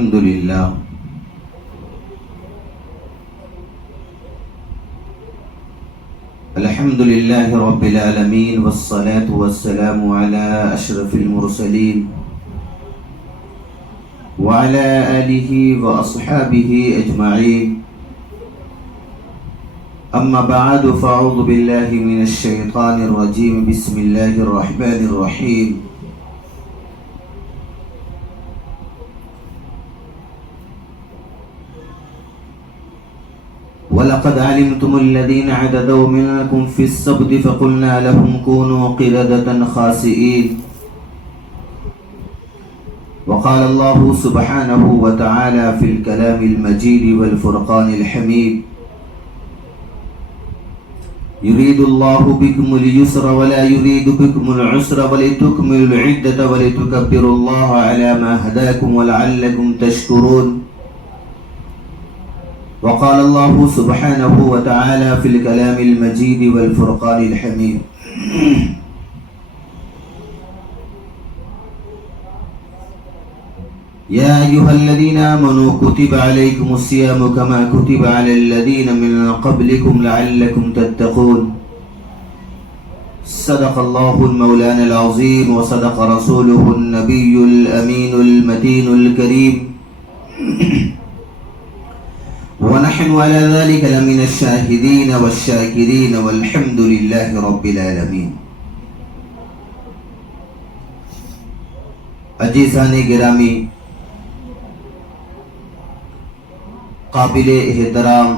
الحمد لله الحمد لله رب العالمين والصلاة والسلام على أشرف المرسلين وعلى آله وأصحابه أجمعين أما بعد فأعوذ بالله من الشيطان الرجيم بسم الله الرحمن الرحيم وَلَقَدْ عَلِمْتُمُ الَّذِينَ اعْتَدَوْا مِنكُمْ فِي السَّبْتِ فَقُلْنَا لَهُمْ كُونُوا قِرَدَةً خَاسِئِينَ وقال الله سبحانه وتعالى في الكلام المجيد والفرقان الحميد يريد الله بكم اليسر ولا يريد بكم العسر ولتكملوا العدة ولتكبروا الله على ما هداكم ولعلكم تشكرون وقال الله سبحانه وتعالى في الكلام المجيد والفرقان الحميد يا أيها الذين آمنوا كتب عليكم الصيام كما كتب على الذين من قبلكم لعلكم تتقون صدق الله المولان العظيم وصدق رسوله النبي الأمين المتين الكريم ونحن على ذلك لمن الشاهدين والشاكرين والحمد لله رب العالمين. عزیزان گرامی، قابل احترام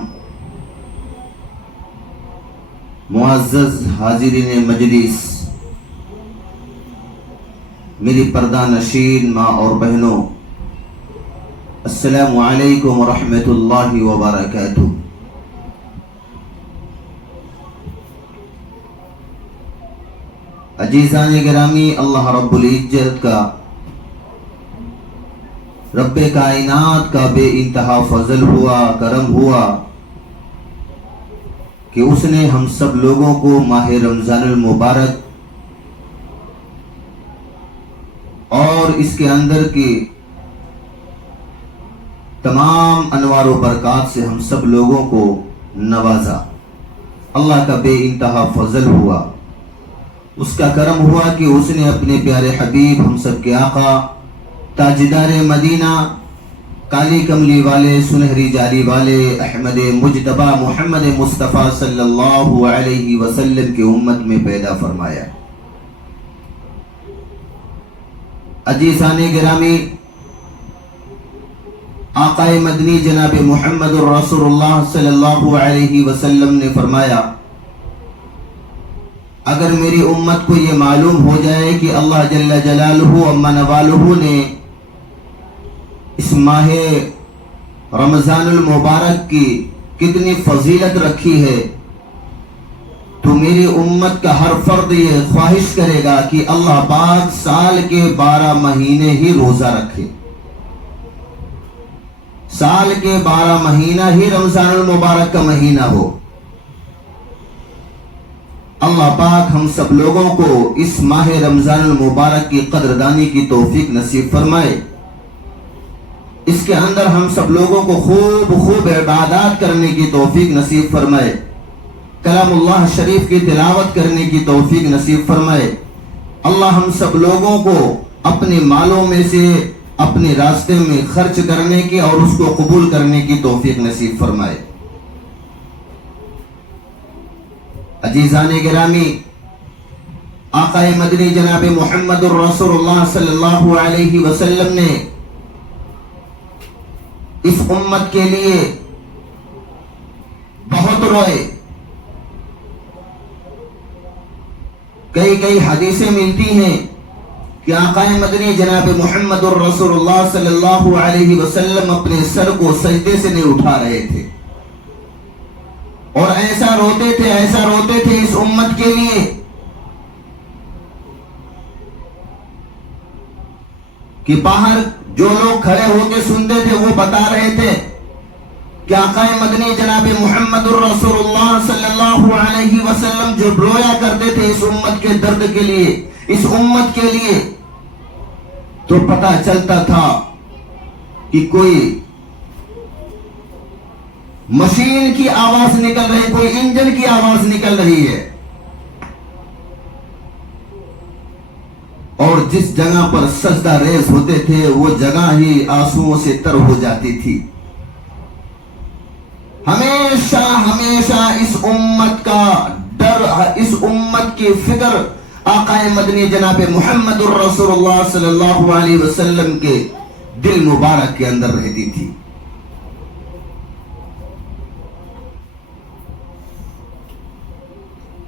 معزز حاضرین مجلس، میری پردہ نشین ماں اور بہنوں، السلام علیکم ورحمۃ اللہ وبرکاتہ۔ عزیزان گرامی، اللہ رب العزت کا، رب کائنات کا بے انتہا فضل ہوا، کرم ہوا کہ اس نے ہم سب لوگوں کو ماہ رمضان المبارک اور اس کے اندر کی تمام انوار و برکات سے ہم سب لوگوں کو نوازا۔ اللہ کا بے انتہا فضل ہوا، اس کا کرم ہوا کہ اس نے اپنے پیارے حبیب ہم سب کے آقا تاجدار مدینہ، کالی کملی والے، سنہری جالی والے، احمد مجتبی محمد مصطفیٰ صلی اللہ علیہ وسلم کی امت میں پیدا فرمایا۔ عزیزان گرامی، آقا مدنی جناب محمد الرسول اللہ صلی اللہ علیہ وسلم نے فرمایا، اگر میری امت کو یہ معلوم ہو جائے کہ اللہ جل جلالہ عما نوالہ نے اس ماہ رمضان المبارک کی کتنی فضیلت رکھی ہے، تو میری امت کا ہر فرد یہ خواہش کرے گا کہ اللہ پاک سال کے 12 مہینے ہی روزہ رکھے، سال کے 12 مہینہ ہی رمضان المبارک کا مہینہ ہو۔ اللہ پاک ہم سب لوگوں کو اس ماہ رمضان المبارک کی قدردانی کی توفیق نصیب فرمائے، اس کے اندر ہم سب لوگوں کو خوب عبادات کرنے کی توفیق نصیب فرمائے، کلام اللہ شریف کی تلاوت کرنے کی توفیق نصیب فرمائے۔ اللہ ہم سب لوگوں کو اپنے مالوں میں سے اپنے راستے میں خرچ کرنے کی اور اس کو قبول کرنے کی توفیق نصیب فرمائے۔ عزیزان گرامی، آقا مدنی جناب محمد الرسول اللہ صلی اللہ علیہ وسلم نے اس امت کے لیے بہت روئے۔ کئی حدیثیں ملتی ہیں کہ آقا مدنی جناب محمد الرسول اللہ صلی اللہ علیہ وسلم اپنے سر کو سجدے سے نہیں اٹھا رہے تھے، اور ایسا روتے تھے اس امت کے لیے کہ باہر جو لوگ کھڑے ہو کے سنتے تھے وہ بتا رہے تھے کہ آقا مدنی جناب محمد الرسول اللہ صلی اللہ علیہ وسلم جو رویا کرتے تھے اس امت کے درد کے لیے، اس امت کے لیے، تو پتہ چلتا تھا کہ کوئی مشین کی آواز نکل رہی، کوئی انجن کی آواز نکل رہی ہے، اور جس جگہ پر سجدہ ریز ہوتے تھے وہ جگہ ہی آنسوؤں سے تر ہو جاتی تھی۔ ہمیشہ ہمیشہ اس امت کا ڈر، اس امت کی فکر آقا مدنی جناب محمد الرسول اللہ صلی اللہ علیہ وسلم کے دل مبارک کے اندر رہتی تھی۔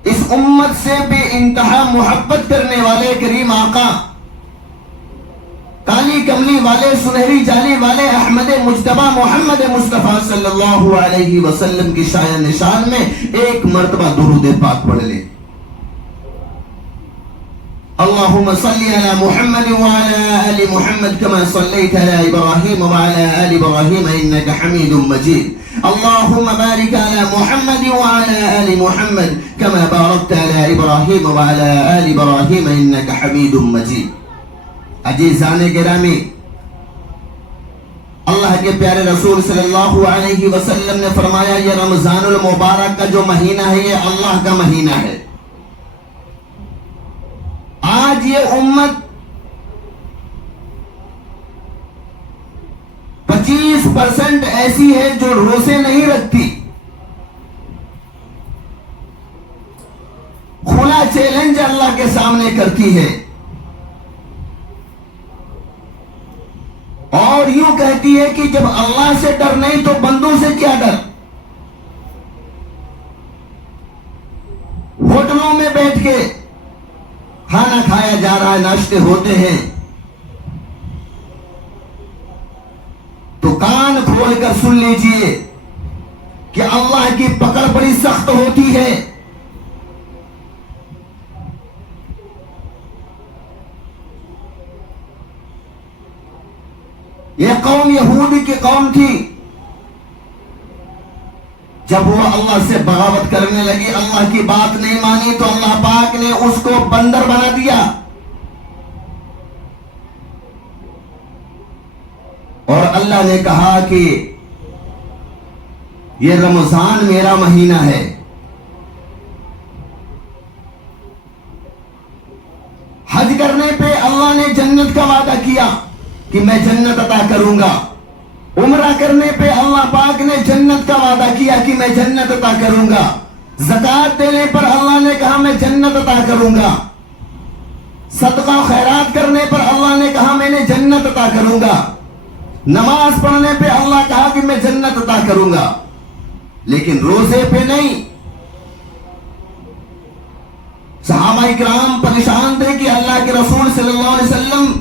اس امت سے بے انتہا محبت کرنے والے کریم آقا، کالی کملی والے، سنہری جالی والے احمد مجتبی محمد مصطفیٰ صلی اللہ علیہ وسلم کی شایان نشان میں ایک مرتبہ درود پاک پڑھ لیں۔ اللہم صلی علی محمد وعلی آل محمد کما صلیت علی ابراہیم وعلی آل ابراہیم انک حمید مجید۔ اللہم بارک علی محمد وعلی آل محمد کما بارکت علی ابراہیم وعلی آل ابراہیم انک حمید مجید۔ عزیزان گرامی، اللہ کے پیارے رسول صلی اللہ علیہ وسلم نے فرمایا یہ رمضان المبارک کا جو مہینہ ہے یہ اللہ کا مہینہ ہے۔ آج یہ امت 25% ایسی ہے جو روزے نہیں رکھتی۔ کھلا چیلنج اللہ کے سامنے کرتی ہے اور یوں کہتی ہے کہ جب اللہ سے ڈر نہیں تو بندوں سے کیا ڈر۔ ہوٹلوں میں بیٹھ کے کھانا کھایا جا رہا ہے، ناشتے ہوتے ہیں تو کان کھول کر سن لیجئے کہ اللہ کی پکڑ بڑی سخت ہوتی ہے۔ یہ قوم یہود کی قوم تھی، جب وہ اللہ سے بغاوت کرنے لگی، اللہ کی بات نہیں مانی تو اللہ پاک نے اس کو بندر بنا دیا، اور اللہ نے کہا کہ یہ رمضان میرا مہینہ ہے۔ حج کرنے پہ اللہ نے جنت کا وعدہ کیا کہ میں جنت عطا کروں گا، عمرہ کرنے پہ اللہ پاک نے جنت کا وعدہ کیا کہ میں جنت عطا کروں گا، زکوٰۃ دینے پر اللہ نے کہا میں جنت عطا کروں گا، صدقہ و خیرات کرنے پر اللہ نے کہا میں نے جنت عطا کروں گا، نماز پڑھنے پہ اللہ کہا کہ میں جنت عطا کروں گا، لیکن روزے پہ نہیں۔ صحابہ کرام پریشان تھے کہ اللہ کے رسول صلی اللہ علیہ وسلم،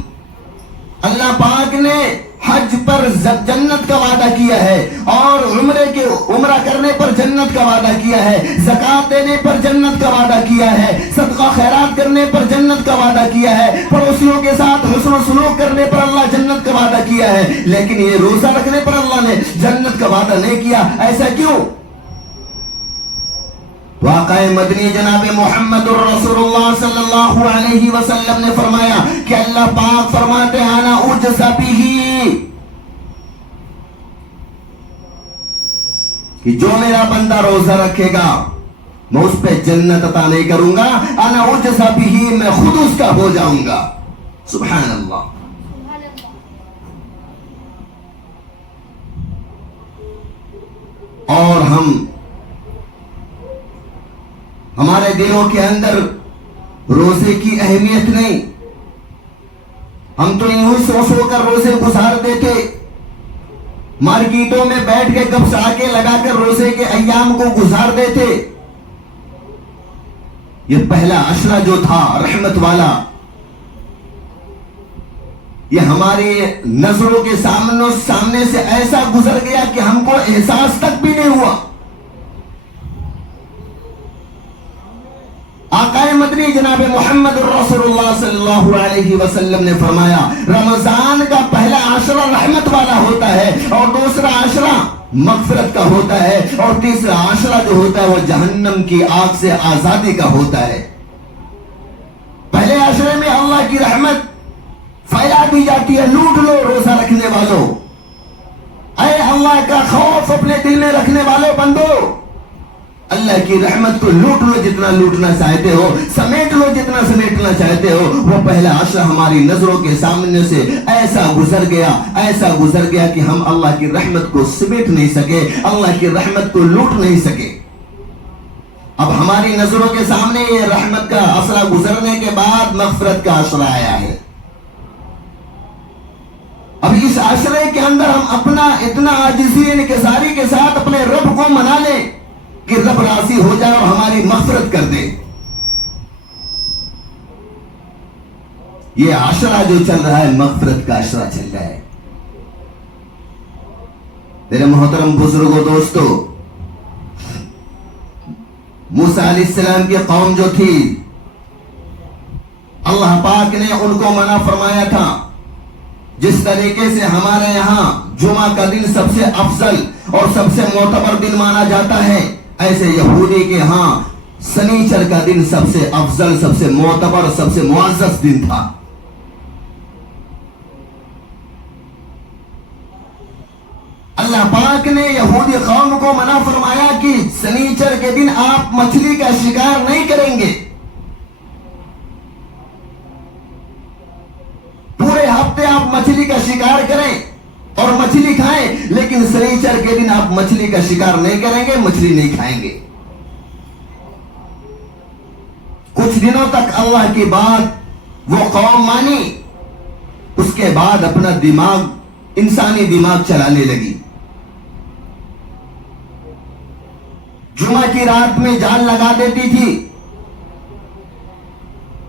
اللہ پاک نے حج پر جنت کا وعدہ کیا ہے اور عمرہ کرنے پر جنت کا وعدہ کیا ہے، زکوٰۃ دینے پر جنت کا وعدہ کیا ہے، صدقہ خیرات کرنے پر جنت کا وعدہ کیا ہے، پڑوسیوں کے ساتھ حسن و سلوک کرنے پر اللہ جنت کا وعدہ کیا ہے، لیکن یہ روزہ رکھنے پر اللہ نے جنت کا وعدہ نہیں کیا۔ ایسا کیوں؟ واقع مدنی جناب محمد الرسول اللہ صلی اللہ علیہ وسلم نے فرمایا کہ اللہ پاک فرماتے ہیں انا اجزا بہ، کہ جو میرا بندہ روزہ رکھے گا میں اس پہ جنت عطا نہیں کروں گا، انا اجزا بہ، میں خود اس کا ہو جاؤں گا۔ سبحان اللہ۔ اور ہمارے دلوں کے اندر روزے کی اہمیت نہیں، ہم تو یوں سو کر روزے گزار دیتے، مارکیٹوں میں بیٹھ کے گپ ساکے لگا کر روزے کے ایام کو گزار دیتے۔ یہ پہلا عشرہ جو تھا رحمت والا، یہ ہماری نظروں کے سامنے سے ایسا گزر گیا کہ ہم کو احساس تک بھی نہیں ہوا۔ آقا مدنی جناب محمد الرسول اللہ صلی اللہ علیہ وسلم نے فرمایا رمضان کا پہلا عشرہ رحمت والا ہوتا ہے اور دوسرا عشرہ مغفرت کا ہوتا ہے اور تیسرا عشرہ جو ہوتا ہے وہ جہنم کی آگ سے آزادی کا ہوتا ہے۔ پہلے عشرے میں اللہ کی رحمت پھیلا دی جاتی ہے، لوٹ لو روزہ رکھنے والوں، اے اللہ کا خوف اپنے دل میں رکھنے والوں بندو، اللہ کی رحمت کو لوٹ لو جتنا لوٹنا چاہتے ہو، سمیٹ لو جتنا سمیٹنا چاہتے ہو۔ وہ پہلا عشرہ ہماری نظروں کے سامنے سے ایسا گزر گیا کہ ہم اللہ کی رحمت کو سمیٹ نہیں سکے، اللہ کی رحمت کو لوٹ نہیں سکے۔ اب ہماری نظروں کے سامنے یہ رحمت کا عشرہ گزرنے کے بعد مغفرت کا عشرہ آیا ہے۔ اب اس عشرے کے اندر ہم اپنا اتنا عاجزی انکساری کے ساتھ اپنے رب کو منا لیں کہ رب راضی ہو جائے اور ہماری مغفرت کر دے۔ یہ عشرہ جو چل رہا ہے مغفرت کا عشرہ چل رہا ہے۔ میرے محترم بزرگوں، دوستو، موسیٰ علیہ السلام کی قوم جو تھی، اللہ پاک نے ان کو منع فرمایا تھا۔ جس طریقے سے ہمارے یہاں جمعہ کا دن سب سے افضل اور سب سے معتبر دن مانا جاتا ہے، ایسے یہودی کے ہاں سنیچر کا دن سب سے افضل، سب سے معتبر، سب سے معزز دن تھا۔ اللہ پاک نے یہودی قوم کو منع فرمایا کہ سنیچر کے دن آپ مچھلی کا شکار نہیں کریں گے، پورے ہفتے آپ مچھلی کا شکار کریں اور مچھلی کھائیں، لیکن سنیچر کے دن آپ مچھلی کا شکار نہیں کریں گے، مچھلی نہیں کھائیں گے۔ کچھ دنوں تک اللہ کی بات وہ قوم مانی، اس کے بعد اپنا دماغ، انسانی دماغ چلانے لگی۔ جمعہ کی رات میں جال لگا دیتی تھی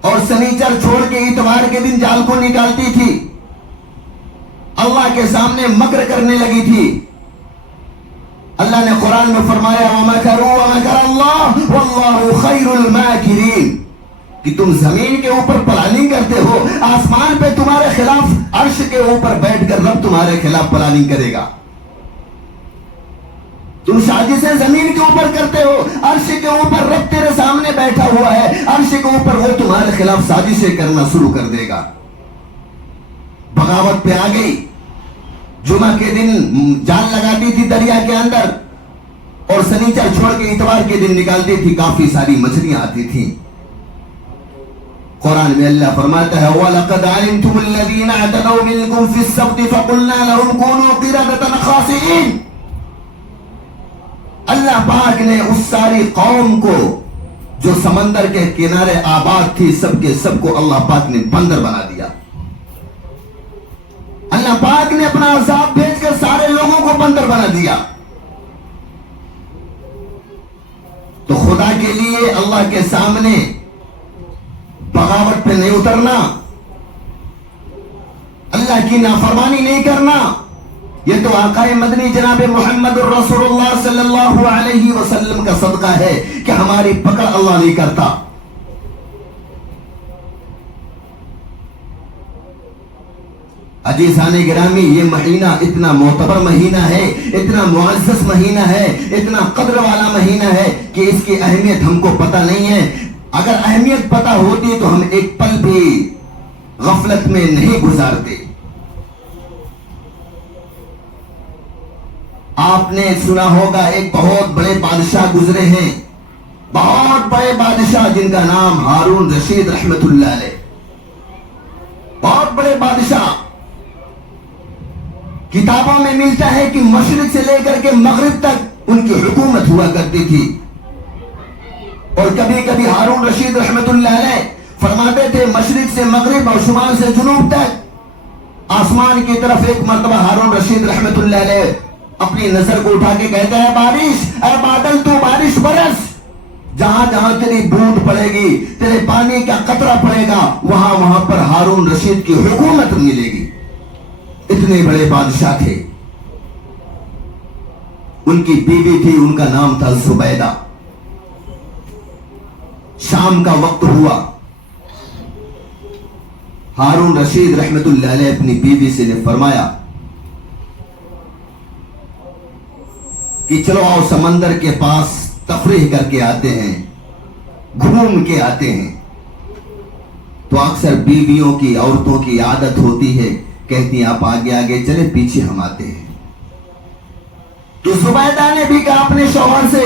اور سنیچر چھوڑ کے اتوار کے دن جال کو نکالتی تھی، اللہ کے سامنے مکر کرنے لگی تھی۔ اللہ نے قرآن میں فرمایا وَمَكَرُوا وَمَكَرَ اللَّهُ وَاللَّهُ خَيْرُ الْمَاكِرِينَ کہ تم زمین کے اوپر پلاننگ کرتے ہو، آسمان پہ تمہارے خلاف عرش کے اوپر بیٹھ کر رب تمہارے خلاف پلاننگ کرے گا۔ تم سازشیں زمین کے اوپر کرتے ہو، عرش کے اوپر رب تیرے سامنے بیٹھا ہوا ہے، عرش کے اوپر وہ تمہارے خلاف سازشیں کرنا شروع کر دے گا۔ بغاوت پہ آ گئی، جمعہ کے دن جال لگاتی تھی دریا کے اندر اور سنیچر چھوڑ کے اتوار کے دن نکالتی تھی، کافی ساری مچھلیاں آتی تھیں۔ قرآن میں اللہ فرماتا ہے وَلَقَدْ عَلِمْتُمُ الَّذِينَ اعْتَدَوْا مِنْكُمْ فِي السَّبْتِ فَقُلْنَا لَهُمْ كُونُوا قِرَدَةً خَاسِئِينَ۔ اللہ پاک نے اس ساری قوم کو جو سمندر کے کنارے آباد تھی، سب کے سب کو اللہ پاک نے بندر بنا دیا۔ اللہ پاک نے اپنا عذاب بھیج کر سارے لوگوں کو بندر بنا دیا۔ تو خدا کے لیے اللہ کے سامنے بغاوت پہ نہیں اترنا، اللہ کی نافرمانی نہیں کرنا، یہ تو آقا مدنی جناب محمد الرسول اللہ صلی اللہ علیہ وسلم کا صدقہ ہے کہ ہماری پکڑ اللہ نہیں کرتا۔ عزیزان گرامی، یہ مہینہ اتنا معتبر مہینہ ہے، اتنا معزز مہینہ ہے، اتنا قدر والا مہینہ ہے کہ اس کی اہمیت ہم کو پتہ نہیں ہے۔ اگر اہمیت پتہ ہوتی تو ہم ایک پل بھی غفلت میں نہیں گزارتے۔ آپ نے سنا ہوگا ایک بہت بڑے بادشاہ گزرے ہیں، بہت بڑے بادشاہ جن کا نام ہارون رشید رحمت اللہ علیہ، بہت بڑے بادشاہ۔ کتابوں میں ملتا ہے کہ مشرق سے لے کر کے مغرب تک ان کی حکومت ہوا کرتی تھی، اور کبھی کبھی ہارون رشید رحمت اللہ علیہ فرماتے تھے مشرق سے مغرب اور شمال سے جنوب تک۔ آسمان کی طرف ایک مرتبہ ہارون رشید رحمت اللہ علیہ اپنی نظر کو اٹھا کے کہتا ہے بارش، اے بادل تو بارش برس، جہاں جہاں تیری بوند پڑے گی، تیرے پانی کا قطرہ پڑے گا، وہاں وہاں پر ہارون رشید کی حکومت ملے گی۔ اتنے بڑے بادشاہ تھے۔ ان کی بیوی تھی، ان کا نام تھا زبیدہ۔ شام کا وقت ہوا، ہارون رشید رحمت اللہ علیہ اپنی بیوی سے نے فرمایا کہ چلو آؤ سمندر کے پاس تفریح کر کے آتے ہیں، گھوم کے آتے ہیں۔ تو اکثر بیویوں کی، عورتوں کی عادت ہوتی ہے، کہتی ہیں آپ آگے آگے چلے، پیچھے ہم آتے ہیں۔ زبیدہ نے بھی کہا اپنے شوہر سے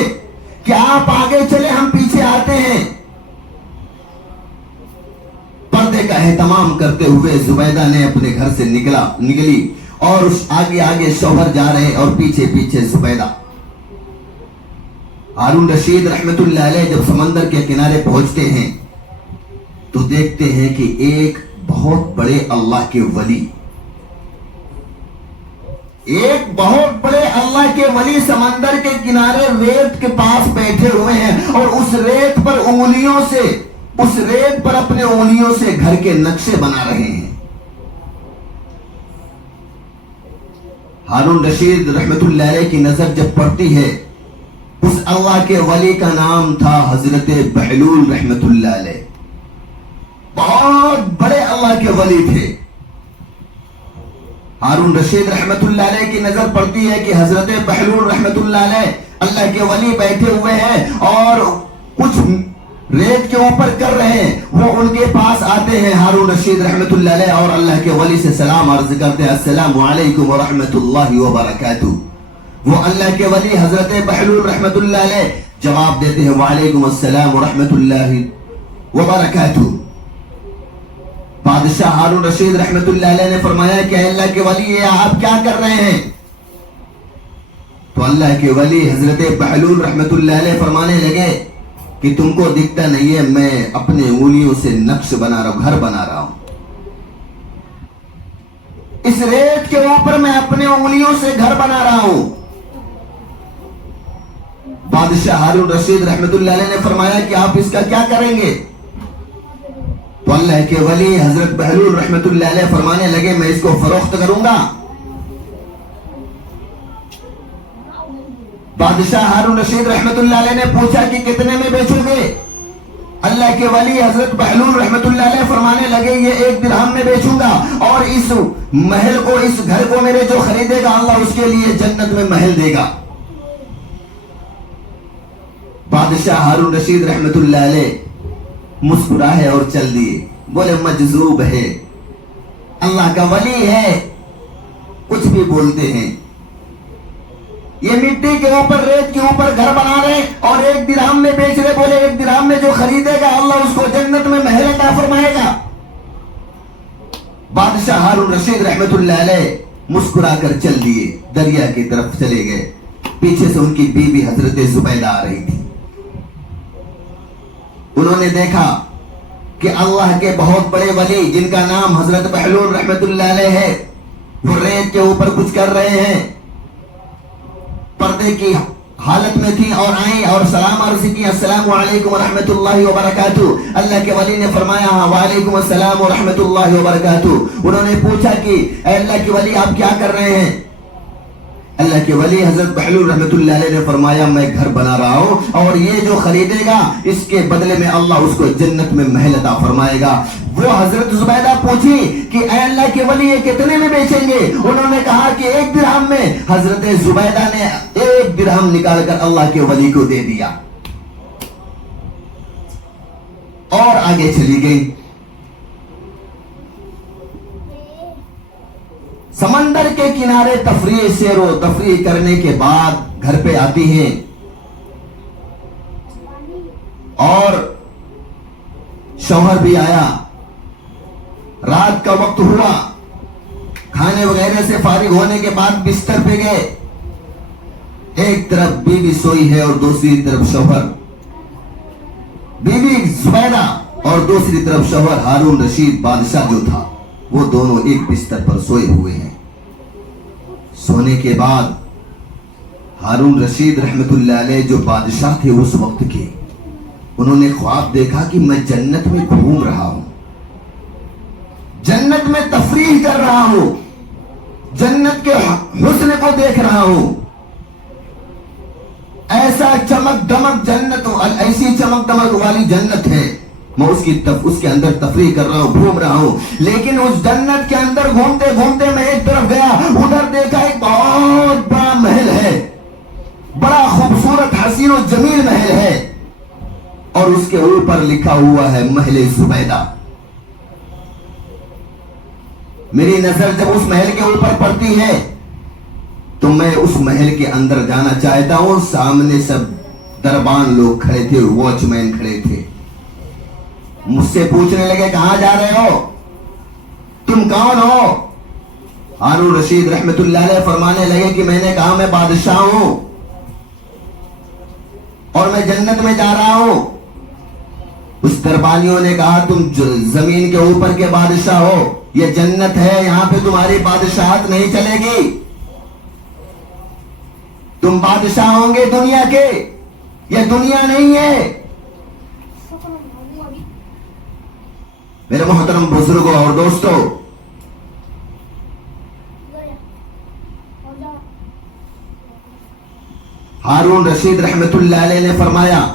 کہ آپ آگے چلے ہم پیچھے آتے ہیں. پردے کا اہتمام کرتے ہوئے زبیدہ نے اپنے گھر سے نکلی اور اس آگے آگے شوہر جا رہے اور پیچھے پیچھے زبیدہ. ہارون رشید رحمت اللہ علیہ جب سمندر کے کنارے پہنچتے ہیں تو دیکھتے ہیں کہ ایک بہت بڑے اللہ کے ولی، ایک بہت بڑے اللہ کے ولی سمندر کے کنارے ریت کے پاس بیٹھے ہوئے ہیں اور اس ریت پر اپنے انگلیوں سے گھر کے نقشے بنا رہے ہیں. ہارون رشید رحمت اللہ علیہ کی نظر جب پڑتی ہے، اس اللہ کے ولی کا نام تھا حضرت بہلول رحمت اللہ علیہ. بہت بڑے اللہ کے ولی تھے. ہارون رشید رحمت اللہ علیہ کی نظر پڑتی ہے کہ حضرت بہلول رحمت اللہ علیہ اللہ کے ولی بیٹھے ہوئے ہیں اور کچھ ریت کے اوپر کر رہے ہیں. وہ ان کے پاس آتے ہیں ہارون رشید رحمت اللہ علیہ اور اللہ کے ولی سے سلام عرض کرتے ہیں، السلام علیکم ورحمت اللہ وبرکاتہ. وہ اللہ کے ولی حضرت بہلول رحمت اللہ علیہ جواب دیتے ہیں، وعلیکم السلام ورحمت اللہ وبرکاتہ. بادشاہ ہارون رشید رحمت اللہ علیہ نے فرمایا کہ اللہ کے ولی یہ آپ کیا کر رہے ہیں؟ تو اللہ کے ولی حضرت بہلول رحمت اللہ علیہ فرمانے لگے کہ تم کو دکھتا نہیں ہے میں اپنے انگلیوں سے نقش بنا رہا ہوں، گھر بنا رہا ہوں. اس ریت کے اوپر میں اپنے انگلیوں سے گھر بنا رہا ہوں. بادشاہ ہارون رشید رحمت اللہ علیہ نے فرمایا کہ آپ اس کا کیا کریں گے؟ تو اللہ کے ولی حضرت بہلول رحمت اللہ علیہ فرمانے لگے میں اس کو فروخت کروں گا. بادشاہ ہارون رشید رحمت اللہ علیہ نے پوچھا کہ کتنے میں بیچو گے؟ اللہ کے ولی حضرت بہلول رحمت اللہ علیہ فرمانے لگے یہ 1 درہم میں بیچوں گا اور اس محل کو، اس گھر کو میرے جو خریدے گا اللہ اس کے لیے جنت میں محل دے گا. بادشاہ ہارون رشید رحمت اللہ علیہ مسکرائے اور چل دیے. بولے مجذوب ہے، اللہ کا ولی ہے، کچھ بھی بولتے ہیں. یہ مٹی کے اوپر، ریت کے اوپر گھر بنا رہے اور 1 درہم میں بیچ رہے. بولے 1 درہم میں جو خریدے گا اللہ اس کو جنت میں محل عطا فرمائے گا. بادشاہ ہارون رشید رحمت اللہ علیہ مسکرا کر چل دیے، دریا کی طرف چلے گئے. پیچھے سے ان کی بیوی حضرت زبیدہ آ رہی تھی. انہوں نے دیکھا کہ اللہ کے بہت بڑے ولی جن کا نام حضرت بہلول رحمت اللہ علیہ ہے وہ ریت کے اوپر کچھ کر رہے ہیں. پردے کی حالت میں تھی اور آئیں اور سلام عرض کی، السلام علیکم ورحمت اللہ وبرکاتہ. اللہ کے ولی نے فرمایا وعلیکم السلام ورحمت اللہ وبرکاتہ. انہوں نے پوچھا کہ اے اللہ کے ولی آپ کیا کر رہے ہیں؟ اللہ کے ولی حضرت بہلول رحمت اللہ علیہ نے فرمایا میں گھر بنا رہا ہوں اور یہ جو خریدے گا اس کے بدلے میں اللہ اس کو جنت میں محل عطا فرمائے گا. وہ حضرت زبیدہ پوچھی کہ اے اللہ کے ولی یہ کتنے میں بیچیں گے؟ انہوں نے کہا کہ 1 درہم میں. حضرت زبیدہ نے 1 درہم نکال کر اللہ کے ولی کو دے دیا اور آگے چلی گئی. سمندر کے کنارے سیر و تفریح کرنے کے بعد گھر پہ آتی ہیں اور شوہر بھی آیا. رات کا وقت ہوا، کھانے وغیرہ سے فارغ ہونے کے بعد بستر پہ گئے. ایک طرف بیوی سوئی ہے اور دوسری طرف شوہر، بیوی زبیدہ اور دوسری طرف شوہر ہارون رشید بادشاہ جو تھا وہ دونوں ایک بستر پر سوئے ہوئے ہیں. سونے کے بعد ہارون رشید رحمت اللہ علیہ جو بادشاہ تھے اس وقت کے، انہوں نے خواب دیکھا کہ میں جنت میں گھوم رہا ہوں، جنت میں تفریح کر رہا ہوں، جنت کے حسن کو دیکھ رہا ہوں. ایسا چمک دمک جنت، ایسی چمک دمک والی جنت ہے، میں اس کے اندر تفریح کر رہا ہوں، گھوم رہا ہوں. لیکن اس جنت کے اندر گھومتے گھومتے میں ایک طرف گیا، ادھر دیکھا ایک بہت بڑا محل ہے، بڑا خوبصورت حسین و جمیل محل ہے اور اس کے اوپر لکھا ہوا ہے محل زبیدہ. میری نظر جب اس محل کے اوپر پڑتی ہے تو تو میں اس محل کے اندر جانا چاہتا ہوں. سامنے سب دربان لوگ کھڑے تھے, واچ مین کھڑے تھے. مجھ سے پوچھنے لگے کہاں جا رہے ہو, تم کون ہو؟ ہارون رشید رحمت اللہ علیہ فرمانے لگے کہ میں نے کہا میں بادشاہ ہوں اور میں جنت میں جا رہا ہوں. اس دربانیوں نے کہا تم زمین کے اوپر کے بادشاہ ہو, یہ جنت ہے, یہاں پہ تمہاری بادشاہت نہیں چلے گی. تم بادشاہ ہوں گے دنیا کے, یہ دنیا نہیں ہے. میرے محترم بزرگوں اور دوستوں, ہارون رشید رحمت اللہ علیہ نے فرمایا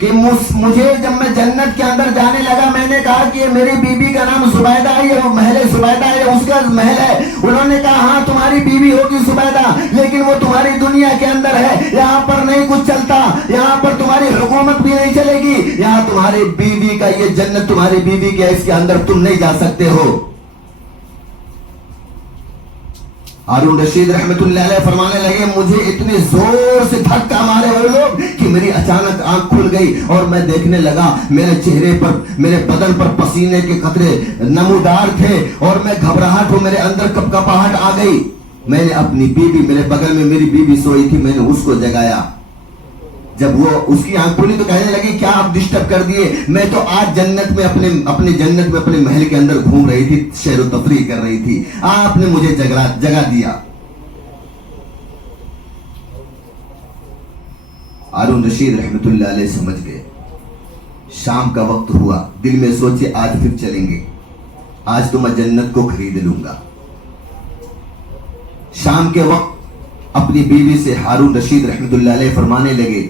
کہ مجھے جب میں جنت کے اندر جانے لگا میں نے کہا کہ میری بیوی کا نام زبیدہ ہے, یہ محل زبیدہ ہے, اس کا محل ہے. انہوں نے کہا ہاں تمہاری بیوی ہوگی زبیدہ, لیکن وہ تمہاری دنیا کے اندر ہے, یہاں پر نہیں کچھ چلتا, یہاں پر تمہاری حکومت بھی نہیں چلے گی, یہاں تمہاری بیوی کا یہ جنت تمہاری بیوی کے, اس کے اندر تم نہیں جا سکتے ہو. ہارون رشید رحمت اللہ علیہ فرمانے لگے مجھے اتنے زور سے دھکا مارے وہ لوگ کہ میری اچانک آنکھ کھل گئی اور میں دیکھنے لگا میرے چہرے پر, میرے بدن پر پسینے کے قطرے نمودار تھے اور میں گھبراہٹ ہوں, میرے اندر کپکپاہٹ آ گئی. میں نے اپنی بیوی, میرے بغل میں میری بیوی سوئی تھی, میں نے اس کو جگایا. جب وہ اس کی آنکھ کھلی تو کہنے لگی کیا آپ ڈسٹرب کر دیے, میں تو آج جنت میں اپنے جنت میں اپنے محل کے اندر گھوم رہی تھی, سیر و تفریح کر رہی تھی, آپ نے مجھے جگا دیا. ہارون رشید رحمت اللہ علیہ سمجھ گئے شام کا وقت ہوا, دل میں سوچے آج پھر چلیں گے, آج تو میں جنت کو خرید لوں گا. شام کے وقت اپنی بیوی سے ہارون رشید رحمت اللہ علیہ فرمانے لگے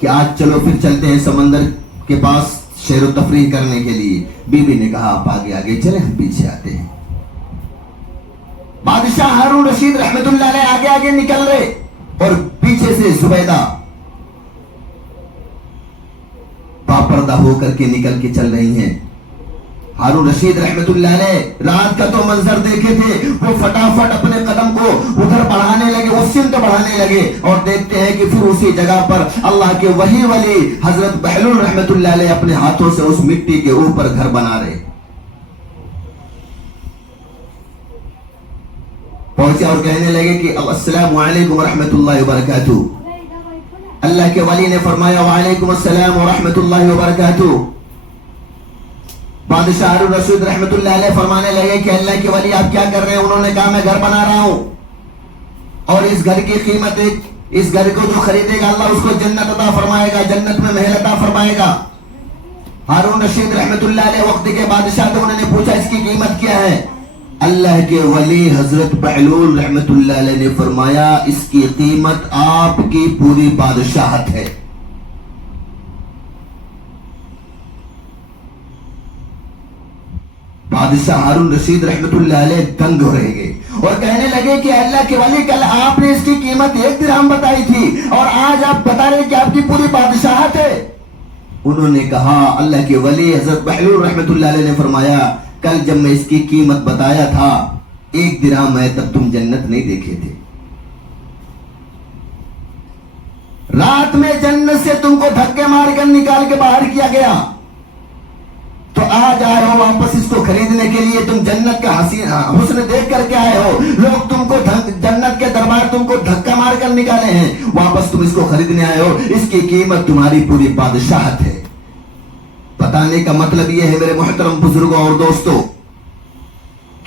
کہ آج چلو پھر چلتے ہیں سمندر کے پاس سیر و تفریح کرنے کے لیے. بیوی نے کہا آپ آگے آگے چلیں, ہم پیچھے آتے ہیں. بادشاہ ہارون رشید رحمت اللہ علیہ آگے آگے نکل رہے اور پیچھے سے زبیدہ باپردہ ہو کر کے نکل کے چل رہی ہیں. ہارون رشید رحمت اللہ علیہ رات کا تو منظر دیکھے تھے, وہ فٹافٹ اپنے قدم کو ادھر بڑھانے لگے, اس سمت بڑھانے لگے اور دیکھتے ہیں کہ پھر اسی جگہ پر اللہ کے وہی ولی حضرت بہلول رحمت اللہ علیہ اپنے ہاتھوں سے اس مٹی کے اوپر گھر بنا رہے. پہنچے اور کہنے لگے کہ السلام علیکم ورحمت اللہ وبرکاتہ. اللہ کے ولی نے فرمایا وعلیکم السلام ورحمت اللہ وبرکاتہ. بادشاہ ہارون رشید رحمت اللہ علیہ فرمانے لگے کہ اللہ کے ولی آپ کیا کر رہے ہیں؟ انہوں نے کہا میں گھر بنا رہا ہوں اور اس گھر کی قیمت, اس گھر کو جو خریدے گا اللہ اس کو جنت عطا فرمائے گا, جنت میں محل عطا فرمائے گا. ہارون رشید رحمت اللہ علیہ وقت کے بادشاہ تھے, انہوں نے پوچھا اس کی قیمت کیا ہے؟ اللہ کے ولی حضرت بہلول رحمت اللہ علیہ نے فرمایا اس کی قیمت آپ کی پوری بادشاہت ہے. بادشاہ ہارون رشید رحمت اللہ علیہ دنگ ہو رہ گئے اور کہنے لگے کہ اللہ کے ولی کل آپ نے اس کی قیمت 1 درہم بتائی تھی اور آج آپ بتا رہے کہ آپ کی پوری بادشاہت ہے. انہوں نے کہا اللہ کے ولی حضرت بہلول رحمت اللہ علیہ نے فرمایا کل جب میں اس کی قیمت بتایا تھا 1 درہم ہے, تب تم جنت نہیں دیکھے تھے. رات میں جنت سے تم کو دھکے مار کر نکال کے باہر کیا گیا, تو آج آئے ہو واپس اس کو خریدنے کے لیے. تم جنت کا حسن دیکھ کر کے آئے ہو, لوگ تم کو جنت کے دربار تم کو دھکا مار کر نکالے ہیں, واپس تم اس کو خریدنے آئے ہو, اس کی قیمت تمہاری پوری بادشاہت ہے. بتانے کا مطلب یہ ہے میرے محترم بزرگوں اور دوستوں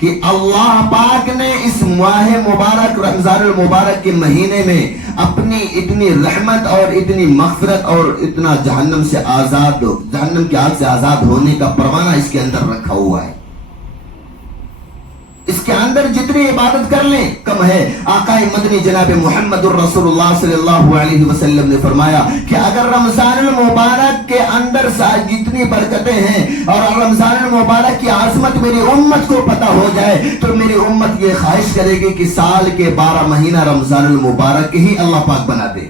کہ اللہ پاک نے اس ماہ مبارک رمضان المبارک کے مہینے میں اپنی اتنی رحمت اور اتنی مغفرت اور اتنا جہنم کی آگ سے آزاد ہونے کا پروانہ اس کے اندر رکھا ہوا ہے. اس کے اندر جتنی عبادت کر لیں کم ہے. آقا مدنی جناب محمد الرسول اللہ صلی اللہ علیہ وسلم نے فرمایا کہ اگر رمضان المبارک کے اندر جتنی برکتیں ہیں اور رمضان المبارک کی عظمت میری امت کو پتہ ہو جائے تو میری امت یہ خواہش کرے گی کہ سال کے 12 مہینہ رمضان المبارک ہی اللہ پاک بنا دے.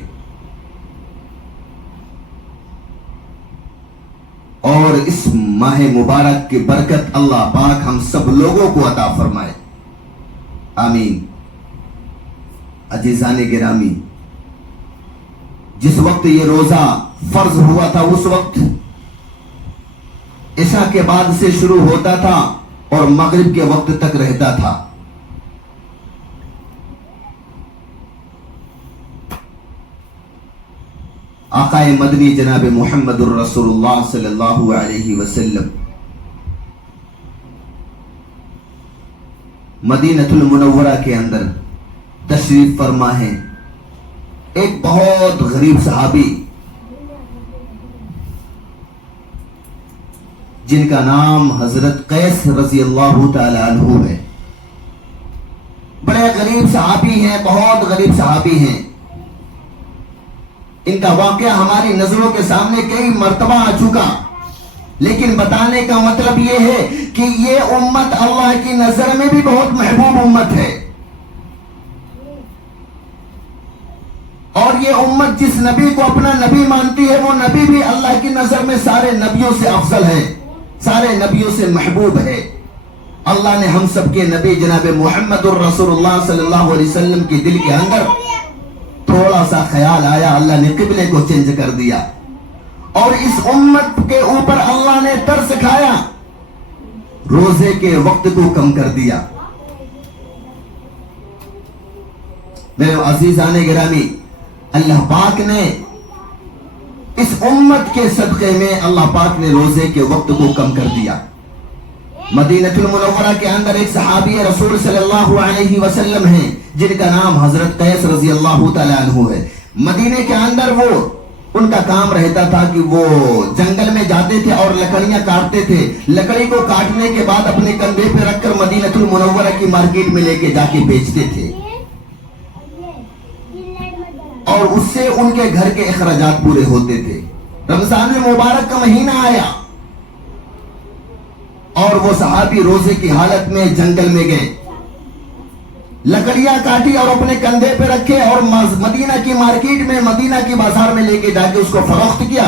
اور اس ماہ مبارک کی برکت اللہ پاک ہم سب لوگوں کو عطا فرمائے، آمین۔ عزیزان گرامی، جس وقت یہ روزہ فرض ہوا تھا اس وقت عشاء کے بعد سے شروع ہوتا تھا اور مغرب کے وقت تک رہتا تھا۔ آقا مدنی جناب محمد الرسول اللہ صلی اللہ علیہ وسلم مدینہ المنورہ کے اندر تشریف فرما ہے۔ ایک بہت غریب صحابی جن کا نام حضرت قیس رضی اللہ تعالی عنہ ہے، بڑے غریب صحابی ہیں، بہت غریب صحابی ہیں۔ ان کا واقعہ ہماری نظروں کے سامنے کئی مرتبہ آ چکا، لیکن بتانے کا مطلب یہ ہے کہ یہ امت اللہ کی نظر میں بھی بہت محبوب امت ہے، اور یہ امت جس نبی کو اپنا نبی مانتی ہے وہ نبی بھی اللہ کی نظر میں سارے نبیوں سے افضل ہے، سارے نبیوں سے محبوب ہے۔ اللہ نے ہم سب کے نبی جناب محمد الرسول اللہ صلی اللہ علیہ وسلم کے دل کے اندر تھوڑا سا خیال آیا، اللہ نے قبلے کو چینج کر دیا، اور اس امت کے اوپر اللہ نے ترس کھایا، روزے کے وقت کو کم کر دیا۔ میرے عزیزان گرامی، اللہ پاک نے اس امت کے صدقے میں اللہ پاک نے روزے کے وقت کو کم کر دیا۔ مدینہ المنورہ کے اندر ایک صحابی رسول صلی اللہ علیہ وسلم ہیں جن کا نام حضرت قیس رضی اللہ تعالی عنہ ہے۔ مدینہ کے اندر وہ ان کا کام رہتا تھا کہ وہ جنگل میں جاتے تھے اور لکڑیاں کاٹتے تھے، لکڑی کو کاٹنے کے بعد اپنے کندھے پہ رکھ کر مدینہ المنورہ کی مارکیٹ میں لے کے جا کے بیچتے تھے، اور اس سے ان کے گھر کے اخراجات پورے ہوتے تھے۔ رمضان المبارک کا مہینہ آیا اور وہ صحابی روزے کی حالت میں جنگل میں گئے، لکڑیاں کاٹی اور اپنے کندھے پہ رکھے اور مدینہ کی مارکیٹ میں، مدینہ کی بازار میں لے کے جا کے اس کو فروخت کیا۔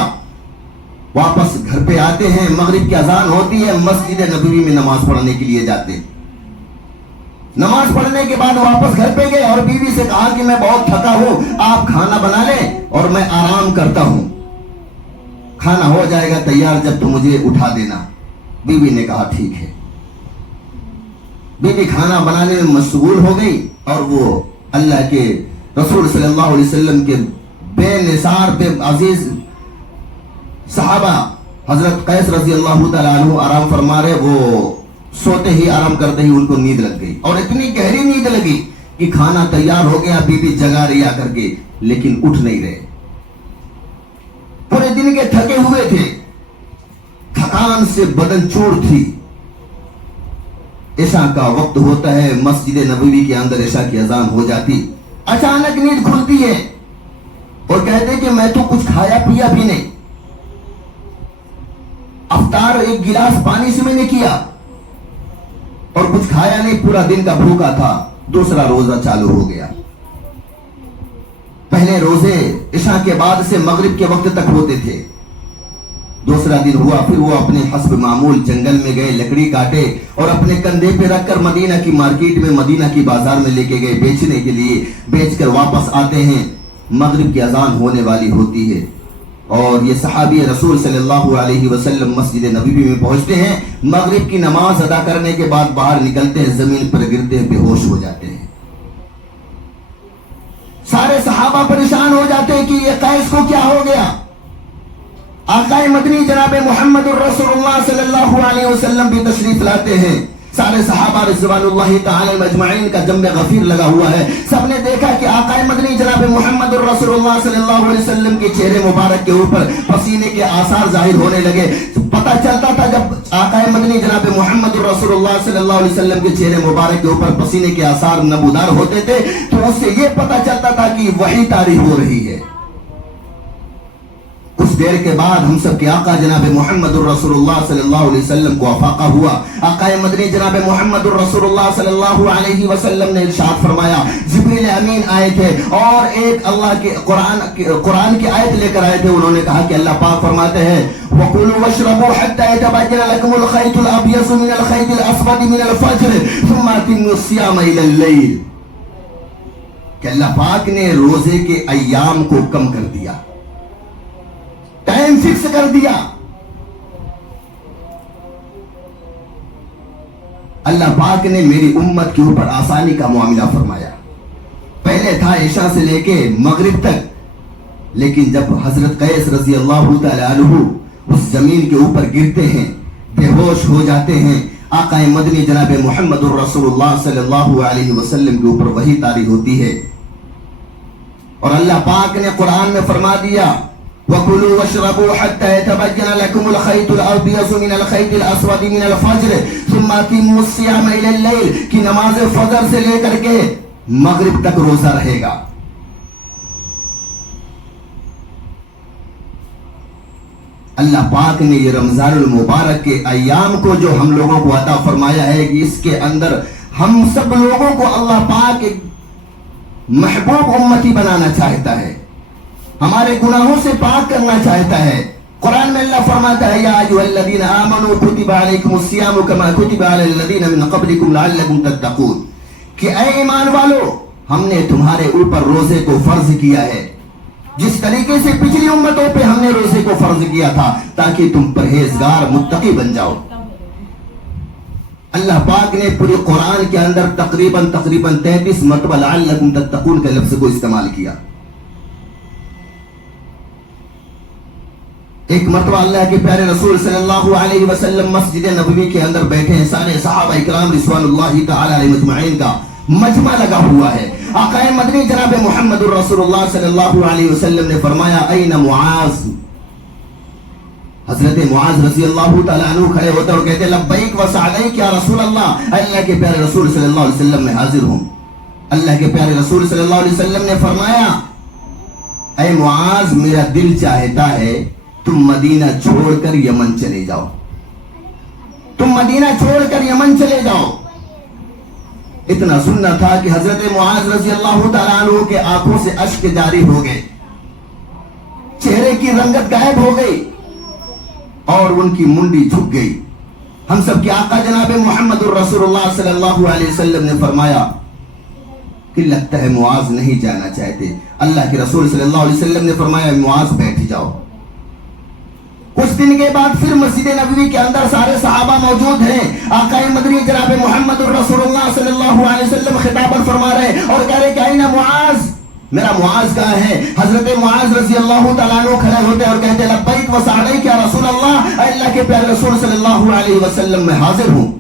واپس گھر پہ آتے ہیں، مغرب کی اذان ہوتی ہے، مسجد نبوی میں نماز پڑھنے کے لیے جاتے ہیں۔ نماز پڑھنے کے بعد واپس گھر پہ گئے اور بیوی سے کہا کہ میں بہت تھکا ہوں، آپ کھانا بنا لیں اور میں آرام کرتا ہوں، کھانا ہو جائے گا تیار جب تو مجھے اٹھا دینا۔ بیوی نے کہا ٹھیک ہے۔ بیوی کھانا بنانے میں مشغول ہو گئی، اور وہ اللہ کے رسول صلی اللہ علیہ وسلم کے بے نثار بے عزیز صحابہ حضرت قیس رضی اللہ تعالیٰ عنہ آرام فرما رہے، وہ سوتے ہی آرام کرتے ہی ان کو نیند لگ گئی، اور اتنی گہری نیند لگی کہ کھانا تیار ہو گیا، بیوی جگا رہی آ کر کے، لیکن اٹھ نہیں رہے، پورے دن کے تھکے ہوئے تھے، تھکان سے بدن چور تھی۔ عشاء کا وقت ہوتا ہے، مسجد نبوی کے اندر عشاء کی اذان ہو جاتی، اچانک نیند کھلتی ہے اور کہتے کہ میں تو کچھ کھایا پیا بھی نہیں، افطار ایک گلاس پانی سے میں نے کیا اور کچھ کھایا نہیں، پورا دن کا بھوکا تھا، دوسرا روزہ چالو ہو گیا۔ پہلے روزے عشاء کے بعد سے مغرب کے وقت تک ہوتے تھے، دوسرا دن ہوا، پھر وہ اپنے حسب معمول جنگل میں گئے، لکڑی کاٹے اور اپنے کندھے پہ رکھ کر مدینہ کی مارکیٹ میں، مدینہ کی بازار میں لے کے گئے بیچنے کے لیے، بیچ کر واپس آتے ہیں، مغرب کی اذان ہونے والی ہوتی ہے، اور یہ صحابی رسول صلی اللہ علیہ وسلم مسجد نبوی میں پہنچتے ہیں، مغرب کی نماز ادا کرنے کے بعد باہر نکلتے ہیں، زمین پر گرتے ہیں، بے ہوش ہو جاتے ہیں۔ سارے صحابہ پریشان ہو جاتے ہیں کہ یہ قیس کو کیا ہو گیا۔ آقا مدنی جناب محمد الرسول اللہ صلی اللہ علیہ وسلم بھی تشریف لاتے ہیں، سارے صحابہ رضوان اللہ تعالی مجمعین کا جنب غفیر لگا ہوا ہے۔ سب نے دیکھا کہ آقا مدنی جناب محمد الرسول اللہ صلی اللہ علیہ وسلم کے چہرے مبارک کے اوپر پسینے کے آثار ظاہر ہونے لگے۔ پتہ چلتا تھا جب آقا مدنی جناب محمد الرسول اللہ صلی اللہ علیہ وسلم کے چہرے مبارک کے اوپر پسینے کے آثار نمودار ہوتے تھے تو اس سے یہ پتہ چلتا تھا کہ وحی طاری ہو رہی ہے۔ کچھ کچھ دیر کے بعد ہم سب کے آقا جناب محمد الرسول اللہ صلی اللہ علیہ وسلم کو افاقہ ہوا. آقا مدنی جناب محمد الرسول اللہ صلی اللہ علیہ وسلم نے ارشاد فرمایا, جبریل امین آئے تھے اور ایک اللہ کے قرآن کی آیت لے کر آئے تھے. انہوں نے کہا کہ اللہ پاک فرماتے ہیں وَقُلُوا وَاشْرَبُوا حَتَّى يَتَبَيَّنَ لَكُمُ الْخَيْطُ الْأَبْيَضُ مِنَ الْخَيْطِ الْأَسْوَدِ مِنَ الْفَجْرِ ثُمَّ أَتِمُّوا الصِّيَامَ إِلَى اللَّيْلِ. کہ اللہ پاک نے روزے کے ایام کو کم کر دیا, ٹائم فکس کر دیا. اللہ پاک نے میری امت کے اوپر آسانی کا معاملہ فرمایا. پہلے تھا عشاء سے لے کے مغرب تک, لیکن جب حضرت قیس رضی اللہ تعالی عنہ اس زمین کے اوپر گرتے ہیں, بے ہوش ہو جاتے ہیں, آقا مدنی جناب محمد الرسول اللہ صلی اللہ علیہ وسلم کے اوپر وحی طاری ہوتی ہے اور اللہ پاک نے قرآن میں فرما دیا وَكُلُوا وَاشْرَبُوا حَتَّى يَتَبَيَّنَ لَكُمُ الْخَيْطُ الْأَبْيَضُ مِنَ الْخَيْطِ الْأَسْوَدِ مِنَ الْفَجْرِ ثُمَّ أَتِمُّوا الصِّيَامَ إِلَى اللَّيْلِ کہ نماز فجر سے لے کر کے مغرب تک روزہ رہے گا. اللہ پاک نے یہ رمضان المبارک کے ایام کو جو ہم لوگوں کو عطا فرمایا ہے کہ اس کے اندر ہم سب لوگوں کو اللہ پاک محبوب امتی بنانا چاہتا ہے, ہمارے گناہوں سے پاک کرنا چاہتا ہے. قرآن میں اللہ فرماتا ہے یا ایھا الذین آمنوا کتب علیکم الصیام کما کتب علی الذین من قبلکم لعلکم تتقون کہ اے ایمان والو, ہم نے تمہارے اوپر روزے کو فرض کیا ہے جس طریقے سے پچھلی امتوں پہ ہم نے روزے کو فرض کیا تھا تاکہ تم پرہیزگار متقی بن جاؤ. اللہ پاک نے پورے قرآن کے اندر تقریباً 33 مرتبہ لعلکم تتقون کے لفظ کو استعمال کیا. ایک مرتبہ اللہ کے پیارے رسول صلی اللہ علیہ وسلم مسجد نبوی کے اندر بیٹھے ہیں, سارے صحابہ اکرام رضوان اللہ تعالی علیہ مجمعین کا مجمع لگا ہوا ہے. آقا مدنی جناب محمد الرسول اللہ صلی اللہ علیہ وسلم نے فرمایا این معاذ. حضرت معاذ رضی اللہ تعالیٰ عنہ کھڑے ہوتے اور کہتے لبیک و سعدیک یا رسول اللہ. اللہ کے پیارے رسول صلی اللہ علیہ وسلم میں حاضر ہوں. اللہ کے پیارے رسول صلی اللہ علیہ وسلم نے فرمایا اے معاذ, میرا دل چاہتا ہے تم مدینہ چھوڑ کر یمن چلے جاؤ, تم مدینہ چھوڑ کر یمن چلے جاؤ. اتنا سننا تھا کہ حضرت معاذ رضی اللہ تعالیٰ عنہ کے آنکھوں سے اشک جاری ہو گئے, چہرے کی رنگت غائب ہو گئی اور ان کی منڈی جھک گئی. ہم سب کے آقا جناب محمد الرسول اللہ صلی اللہ علیہ وسلم نے فرمایا کہ لگتا ہے معاذ نہیں جانا چاہتے. اللہ کے رسول صلی اللہ علیہ وسلم نے فرمایا معاذ بیٹھ جاؤ. کچھ دن کے بعد پھر مسجد نبوی کے اندر سارے صحابہ موجود ہیں. آقا مدنی جناب محمد الرسول اللہ صلی اللہ علیہ وسلم خطاب فرما رہے اور کہہ رہے کہ اینا معاذ, میرا معاذ کہاں ہے؟ حضرت معاذ رضی اللہ تعالیٰ عنہ کھڑے ہوتے اور کہتے لبیک و سعدیک یا رسول اللہ. اللہ کے پیارے رسول صلی اللہ علیہ وسلم میں حاضر ہوں.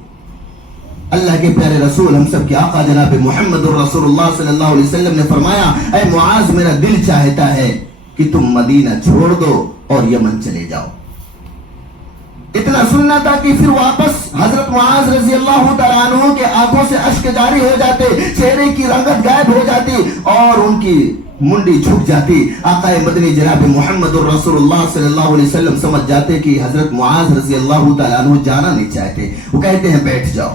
اللہ کے پیارے رسول ہم سب کے آقا جناب محمد الرسول اللہ صلی اللہ علیہ وسلم نے فرمایا اے معاذ, میرا دل چاہتا ہے کہ تم مدینہ چھوڑ دو اور یمن چلے جاؤ. اتنا سننا تھا کہ پھر واپس حضرت معاذ رضی اللہ تعالیٰ عنہ کے آنکھوں سے اشک جاری ہو جاتے, چہرے کی رنگت غائب ہو جاتی اور ان کی منڈی جھک جاتی. آقا مدنی جناب محمد الرسول اللہ صلی اللہ علیہ وسلم سمجھ جاتے کہ حضرت معاذ رضی اللہ تعالیٰ عنہ جانا نہیں چاہتے. وہ کہتے ہیں بیٹھ جاؤ.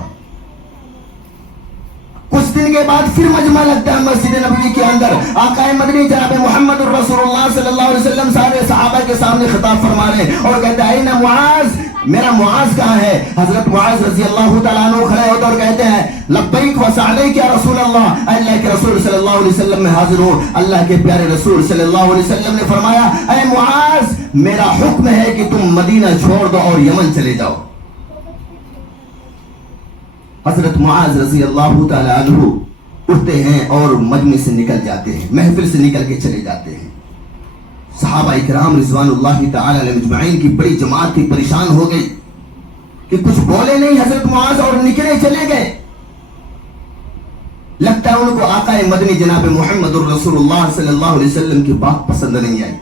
کچھ دن کے بعد پھر مجمع لگتا ہے مسجد نبوی کے اندر. آقا مدنی جناب محمد الرسول اللہ صلی اللہ علیہ وسلم سارے صحابہ کے سامنے خطاب فرما رہے اور کہتے ہیں اینا معاذ, میرا معاذ کہاں ہے؟ حضرت معاذ رضی اللہ تعالیٰ عنہ کھڑے ہوتے اور کہتے ہیں لبیک و سعدیک یا رسول اللہ. اللہ کے رسول صلی اللہ علیہ وسلم میں حاضر ہوں. اللہ کے پیارے رسول صلی اللہ علیہ وسلم نے فرمایا اے معاذ, میرا حکم ہے کہ تم مدینہ چھوڑ دو اور یمن چلے جاؤ. حضرت معاذ رضی اللہ تعالیٰ عنہ اٹھتے ہیں اور مجمع سے نکل جاتے ہیں, محفل سے نکل کے چلے جاتے ہیں. صحابہ اکرام رضوان اللہ تعالی علیہ مجمعین کی بڑی جماعت تھی, پریشان ہو گئی کہ کچھ بولے نہیں حضرت معاذ اور نکلے چلے گئے. لگتا ہے ان کو آقا مدنی جناب محمد الرسول اللہ صلی اللہ علیہ وسلم کی بات پسند نہیں آئی.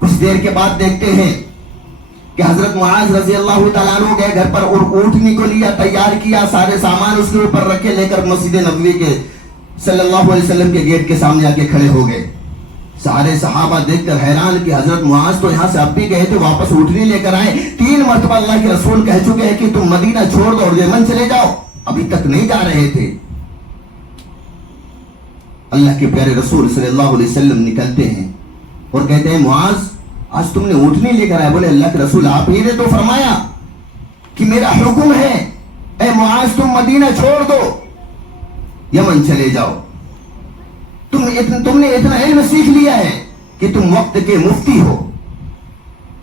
کچھ دیر کے بعد دیکھتے ہیں کہ حضرت معاذ رضی اللہ تعالیٰ عنہ گئے گھر پر اور اونٹنی کو لیا, تیار کیا, سارے سامان اس کے اوپر رکھے, لے کر مسجد نبوی کے صلی اللہ علیہ وسلم کے گیٹ کے سامنے آ کے کھڑے ہو گئے. سارے صحابہ دیکھ کر حیران کہ حضرت معاذ تو یہاں سے اب بھی گئے تھے, واپس اٹھنی لے کر آئے. 3 مرتبہ اللہ کے رسول کہہ چکے ہیں کہ تم مدینہ چھوڑ دو اور یمن چلے جاؤ, ابھی تک نہیں جا رہے تھے. اللہ کے پیارے رسول صلی اللہ علیہ وسلم نکلتے ہیں اور کہتے ہیں معاذ آج تم نے اٹھنی لے کر آئے. بولے اللہ کے رسول آپ ہی نے تو فرمایا کہ میرا حکم ہے اے معاذ تم مدینہ چھوڑ دو, یمن چلے جاؤ. تم نے اتنا علم سیکھ لیا ہے کہ تم وقت کے مفتی ہو,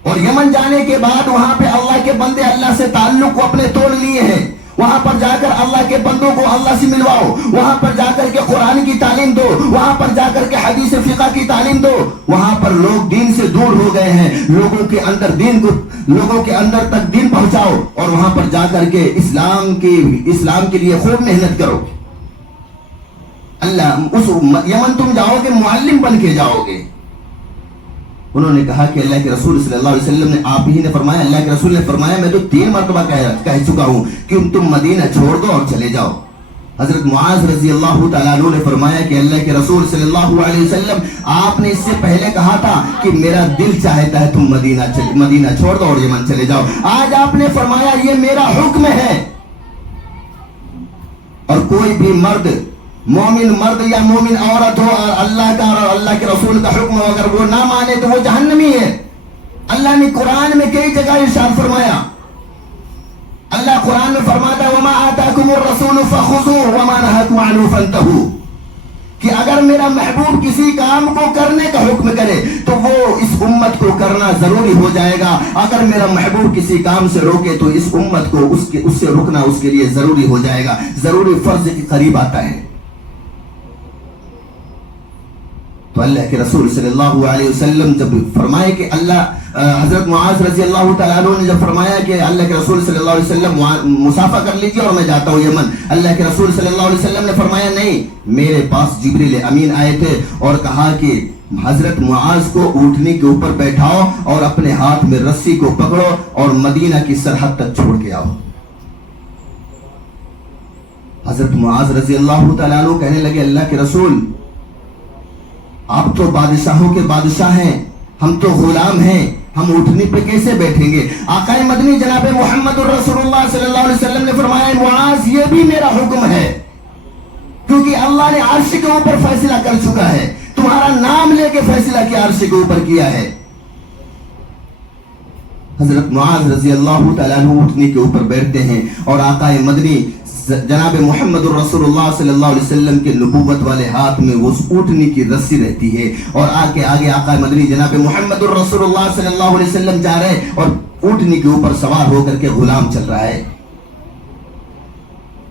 اور یمن جانے کے بعد وہاں پہ اللہ کے بندے اللہ سے تعلق کو اپنے توڑ لیے ہیں. وہاں پر جا کر اللہ کے بندوں کو اللہ سے ملواؤ, وہاں پر جا کر کے قرآن کی تعلیم دو, وہاں پر جا کر کے حدیث فقہ کی تعلیم دو. وہاں پر لوگ دین سے دور ہو گئے ہیں, لوگوں کے اندر تک دین پہنچاؤ, اور وہاں پر جا کر کے اسلام کے لیے خوب محنت کرو. اس یمن تم جاؤ گے معلم بن کے جاؤ گے. انہوں نے کہا کہ اللہ کے رسول صلی اللہ علیہ وسلم نے آپ ہی نے فرمایا, اللہ کے رسول نے فرمایا میں تو 3 مرتبہ کہہ چکا ہوں کہ تم مدینہ چھوڑ دو اور چلے جاؤ. حضرت معاذ رضی اللہ تعالیٰ عنہ نے فرمایا کہ اللہ کے رسول صلی اللہ علیہ وسلم آپ نے اس سے پہلے کہا تھا کہ میرا دل چاہتا ہے تم مدینہ چھوڑ دو اور یمن چلے جاؤ. آج آپ نے فرمایا یہ میرا حکم ہے, اور کوئی بھی مرد, مومن مرد یا مومن عورت ہو, اللہ کا اور اللہ کے رسول کا حکم ہو, اگر وہ نہ مانے تو وہ جہنمی ہے. اللہ نے قرآن میں کئی جگہ ارشاد فرمایا, اللہ قرآن میں فرماتا ہے وَمَا آتَاكُمُ الرَّسُولُ فَخُذُوهُ وَمَا نَهَاكُمْ عَنْهُ فَانْتَهُوا, کہ اگر میرا محبوب کسی کام کو کرنے کا حکم کرے تو وہ اس امت کو کرنا ضروری ہو جائے گا. اگر میرا محبوب کسی کام سے روکے تو اس امت کو اس سے رکنا اس کے لیے ضروری ہو جائے گا, ضروری فرض کے قریب آتا ہے. تو اللہ کے رسول صلی اللہ علیہ وسلم جب فرمائے کہ حضرت معاذ رضی اللہ تعالیٰ عنہ نے جب فرمایا کہ اللہ کے رسول صلی اللہ علیہ وسلم مسافہ کر لیجیے اور میں جاتا ہوں یمن, اللہ کے رسول صلی اللہ علیہ وسلم نے فرمایا نہیں, میرے پاس جبریل امین آئے تھے اور کہا کہ حضرت معاذ کو اونٹنی کے اوپر بیٹھاؤ اور اپنے ہاتھ میں رسی کو پکڑو اور مدینہ کی سرحد تک چھوڑ کے آؤ. حضرت معاذ رضی اللہ تعالیٰ عنہ کہنے لگے اللہ کے رسول آپ تو بادشاہوں کے بادشاہ ہیں, ہم تو غلام ہیں, ہم اٹھنی پہ کیسے بیٹھیں گے. آقا مدنی جناب محمد الرسول اللہ صلی اللہ علیہ وسلم نے فرمایا معاذ یہ بھی میرا حکم ہے, کیونکہ اللہ نے عرش کے اوپر فیصلہ کر چکا ہے, تمہارا نام لے کے فیصلہ کیا عرش کے اوپر کیا ہے. حضرت معاذ رضی اللہ تعالیٰ عنہ اٹھنی کے اوپر بیٹھتے ہیں اور آقا مدنی جناب محمد الرسول اللہ صلی اللہ علیہ وسلم کے نبوت والے ہاتھ میں وہ اونٹنی کی رسی رہتی ہے, اور آگے آقا مدنی جناب محمد الرسول اللہ صلی اللہ علیہ وسلم جا رہے ہیں اور اونٹنی کے اوپر سوار ہو کر کے غلام چل رہا ہے.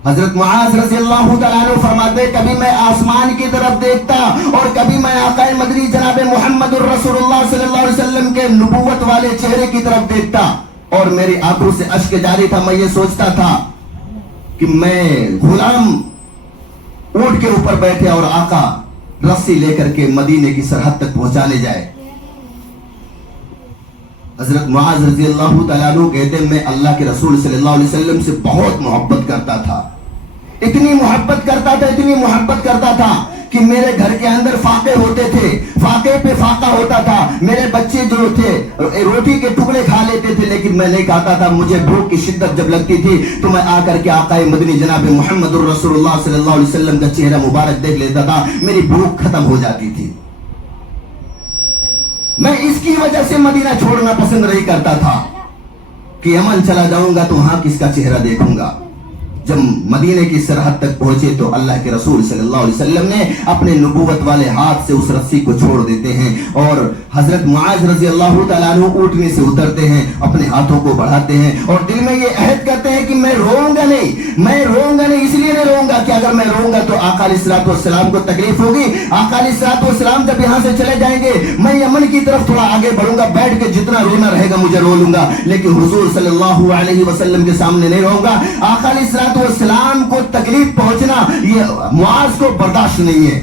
حضرت معاذ رضی اللہ تعالیٰ عنہ فرماتے کبھی میں آسمان کی طرف دیکھتا اور کبھی میں آقا مدنی جناب محمد الرسول اللہ صلی اللہ علیہ وسلم کے نبوت والے چہرے کی طرف دیکھتا, اور میری آنکھوں سے اشک جاری تھا. میں یہ سوچتا تھا کہ میں غلام اونٹ کے اوپر بیٹھے اور آقا رسی لے کر کے مدینے کی سرحد تک پہنچانے جائے. حضرت معاذ رضی اللہ تعالیٰ عنہ کہتے ہیں میں اللہ کے رسول صلی اللہ علیہ وسلم سے بہت محبت کرتا تھا, اتنی محبت کرتا تھا کہ میرے گھر کے اندر فاقے ہوتے تھے, فاقے پہ فاقہ ہوتا تھا. میرے بچے جو تھے روٹی کے ٹکڑے کھا لیتے تھے لیکن میں نہیں کھاتا تھا. مجھے بھوک کی شدت جب لگتی تھی تو میں آ کر کے آقا مدنی جناب محمد الرسول اللہ صلی اللہ علیہ وسلم کا چہرہ مبارک دیکھ لیتا تھا, میری بھوک ختم ہو جاتی تھی. میں اس کی وجہ سے مدینہ چھوڑنا پسند نہیں کرتا تھا کہ یمن چلا جاؤں گا تو وہاں کس کا چہرہ دیکھوں گا. جب مدینے کی سرحد تک پہنچے تو اللہ کے رسول صلی اللہ علیہ وسلم نے اپنے نبوت والے ہاتھ سے اس رسی کو چھوڑ دیتے ہیں اور حضرت معاذ رضی اللہ تعالیٰ عنہ اونٹنی سے اترتے ہیں, اپنے ہاتھوں کو بڑھاتے ہیں اور دل میں یہ عہد کرتے ہیں کہ میں روؤں گا نہیں, اس لیے نہیں روؤں گا کہ اگر میں روؤں گا تو آقا علیہ الصلوۃ والسلام کو تکلیف ہوگی. آقا علیہ الصلوۃ والسلام جب یہاں سے چلے جائیں گے میں یمن کی طرف تھوڑا آگے بڑھوں گا, بیٹھ کے جتنا رونا رہے گا مجھے رو لوں گا, لیکن حضور صلی اللہ علیہ وسلم کے سامنے نہیں رہوں گا. آقا علیہ الصلوۃ والسلام کو تکلیف پہنچنا یہ معاذ کو برداشت نہیں ہے.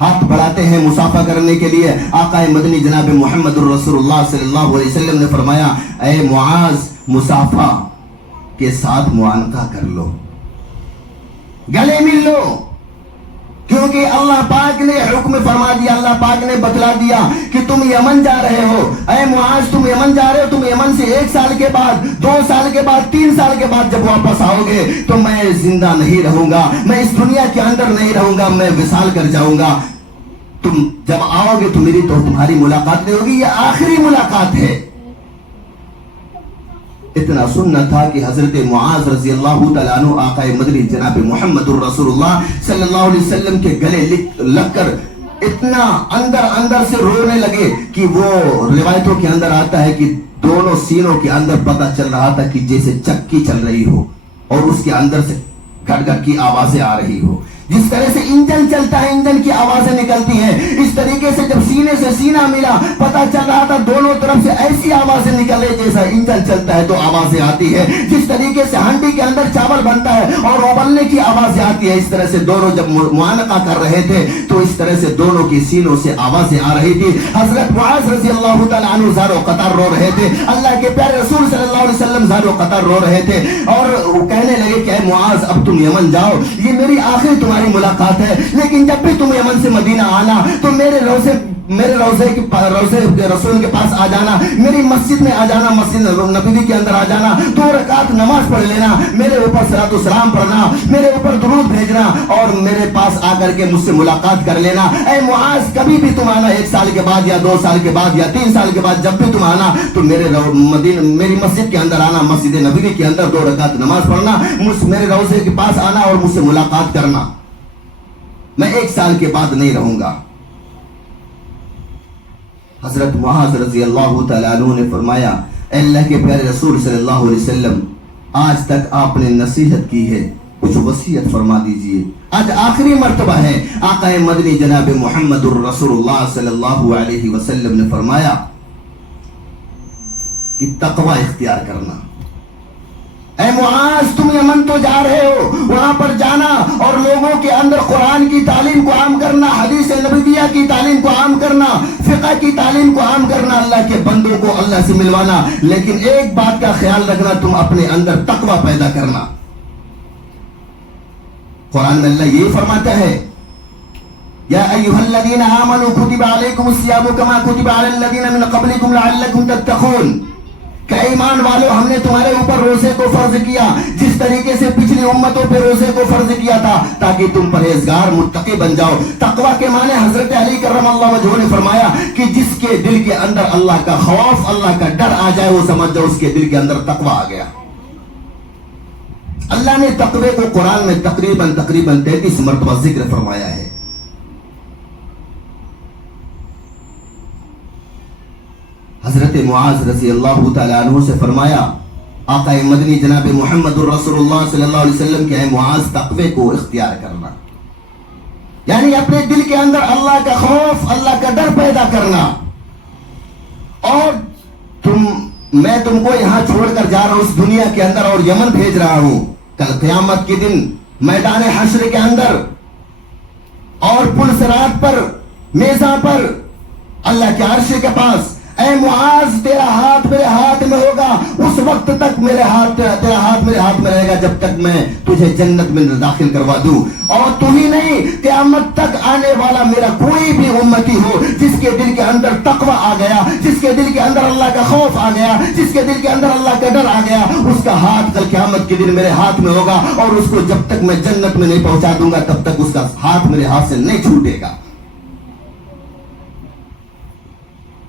ہاتھ بڑھاتے ہیں مسافہ کرنے کے لیے. آقا مدنی جناب محمد الرسول اللہ صلی اللہ علیہ وسلم نے فرمایا اے معاذ مسافہ کے ساتھ معانقہ کر لو, گلے مل لو. کیونکہ اللہ پاک نے حکم فرما دیا، اللہ پاک نے بتلا دیا کہ تم یمن جا رہے ہو، اے معاذ تم یمن جا رہے ہو، تم یمن سے 1 سال کے بعد، 2 سال کے بعد، 3 سال کے بعد جب واپس آؤ گے تو میں زندہ نہیں رہوں گا، میں اس دنیا کے اندر نہیں رہوں گا، میں وصال کر جاؤں گا۔ تم جب آؤ گے تو میری تو تمہاری ملاقات نہیں ہوگی، یہ آخری ملاقات ہے۔ اتنا سننا تھا کہ حضرت معاذ رضی اللہ تعالیٰ عنہ آقا مدنی جناب محمد الرسول اللہ صلی اللہ علیہ وسلم کے گلے لگ کر اتنا اندر سے رونے لگے کہ وہ روایتوں کے اندر آتا ہے کہ دونوں سینوں کے اندر پتہ چل رہا تھا کہ جیسے چکی چل رہی ہو اور اس کے اندر سے گھٹ گھٹ کی آوازیں آ رہی ہو۔ جس طرح سے انجن چلتا ہے، انجن کی آوازیں نکلتی ہیں، اس طریقے سے جب سینے سے سینہ ملا پتہ چل رہا تھا دونوں طرف سے ایسی آوازیں نکلے جیسا انجن چلتا ہے تو آوازیں آتی ہے، جس طریقے سے ہانڈی کے اندر چاول بنتا ہے اور ابلنے کی آوازیں آتی ہے، اس طرح سے دونوں جب معانقہ کر رہے تھے تو اس طرح سے دونوں کی سینوں سے آوازیں آ رہی تھی۔ حضرت معاذ رضی اللہ تعالیٰ عنہ زار و قطار رو رہے تھے، اللہ کے پیارے رسول صلی اللہ علیہ وسلم زار و قطار رو رہے تھے اور کہنے لگے کہ اے معاذ اب تم یمن جاؤ، یہ میری آخری تمہاری ملاقات ہے، لیکن جب بھی تم یمن سے مدینہ آنا تو میرے روزے کے رسول کے پاس آ جانا، میری مسجد میں آ جانا، مسجد نبوی کے اندر آ جانا، 2 رکعت نماز پڑھ لینا، میرے اوپر صلاۃ و سلام پڑھنا، میرے اوپر درود بھیجنا اور میرے پاس آ کر کے مجھ سے ملاقات کر لینا۔ اے معاذ کبھی بھی تم آنا، 1 سال کے بعد یا 2 سال کے بعد یا 3 سال کے بعد، جب بھی تم آنا تو میری مسجد کے اندر آنا، مسجد نبوی کے اندر 2 رکعت نماز پڑھنا، میرے روزے کے پاس آنا اور مجھ سے ملاقات کرنا، میں 1 سال کے بعد نہیں رہوں گا۔ حضرت معاذ رضی اللہ تعالیٰ عنہ نے فرمایا اے اللہ کے پیارے رسول صلی اللہ علیہ وسلم، آج تک آپ نے نصیحت کی ہے، کچھ وصیت فرما دیجئے، آج آخری مرتبہ ہے۔ آقا مدنی جناب محمد الرسول اللہ صلی اللہ علیہ وسلم نے فرمایا کہ تقوی اختیار کرنا۔ اے معاذ تم یمن تو جا رہے ہو، وہاں پر جانا اور لوگوں کے اندر قرآن کی تعلیم کو عام کرنا، حدیث نبویہ کی تعلیم کو عام کرنا، فقہ کی تعلیم کو عام کرنا، اللہ کے بندوں کو اللہ سے ملوانا، لیکن ایک بات کا خیال رکھنا، تم اپنے اندر تقوی پیدا کرنا۔ قرآن میں اللہ یہ فرماتا ہے یا ایھا الذین آمنوا کتب علیکم الصیام کما کتب علی الذین من قبلکم لعلکم تتقون، کہ ایمان والو ہم نے تمہارے اوپر روزے کو فرض کیا جس طریقے سے پچھلی امتوں پہ روزے کو فرض کیا تھا تاکہ تم پرہیزگار متقی بن جاؤ۔ تقوی کے معنی حضرت علی کرم اللہ وجہہ نے فرمایا کہ جس کے دل کے اندر اللہ کا خوف، اللہ کا ڈر آ جائے، وہ سمجھ جاؤ اس کے دل کے اندر تقوی آ گیا۔ اللہ نے تقوی کو قرآن میں تقریباً 33 مرتبہ ذکر فرمایا ہے۔ حضرت معاذ رضی اللہ تعالیٰ عنہ سے فرمایا آقا مدنی جناب محمد الرسول اللہ صلی اللہ علیہ وسلم کہ اے معاذ تقوی کو اختیار کرنا، یعنی اپنے دل کے اندر اللہ کا خوف، اللہ کا ڈر پیدا کرنا۔ اور میں تم کو یہاں چھوڑ کر جا رہا ہوں اس دنیا کے اندر اور یمن بھیج رہا ہوں، کل قیامت کے دن میدان حشر کے اندر اور پل صراط پر، میزاں پر، اللہ کے عرش کے پاس، اے معاذ تیرا ہاتھ میرے ہاتھ میں ہوگا، اس وقت تک تیرا ہاتھ میرے ہاتھ میں رہے گا جب تک میں تجھے جنت میں داخل کروا دوں۔ اور تو ہی نہیں، قیامت تک آنے والا میرا کوئی بھی امتی ہو جس کے دل کے اندر تقوی آ گیا، جس کے دل کے اندر اللہ کا خوف آ گیا، جس کے دل کے اندر اللہ کا ڈر آ گیا، اس کا ہاتھ کل قیامت کے دن میرے ہاتھ میں ہوگا اور اس کو جب تک میں جنت میں نہیں پہنچا دوں گا تب تک اس کا ہاتھ میرے ہاتھ سے نہیں چھوٹے گا۔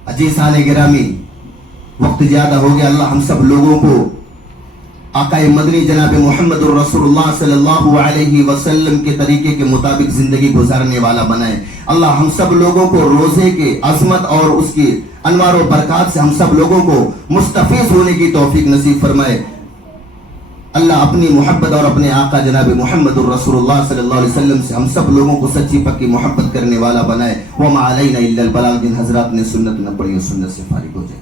عزیزان گرامی، وقت زیادہ ہو گیا، اللہ ہم سب لوگوں کو آقا مدنی جناب محمد الرسول اللہ صلی اللہ علیہ وسلم کے طریقے کے مطابق زندگی گزارنے والا بنائے۔ اللہ ہم سب لوگوں کو روزے کے عظمت اور اس کی انوار و برکات سے ہم سب لوگوں کو مستفیض ہونے کی توفیق نصیب فرمائے۔ اللہ اپنی محبت اور اپنے آقا جناب محمد الرسول اللہ صلی اللہ علیہ وسلم سے ہم سب لوگوں کو سچی پکی محبت کرنے والا بنائے۔ وما علینا الا البلاغ، جن حضرات نے سنت نہ پڑھی سنت سے فارغ ہو جائے۔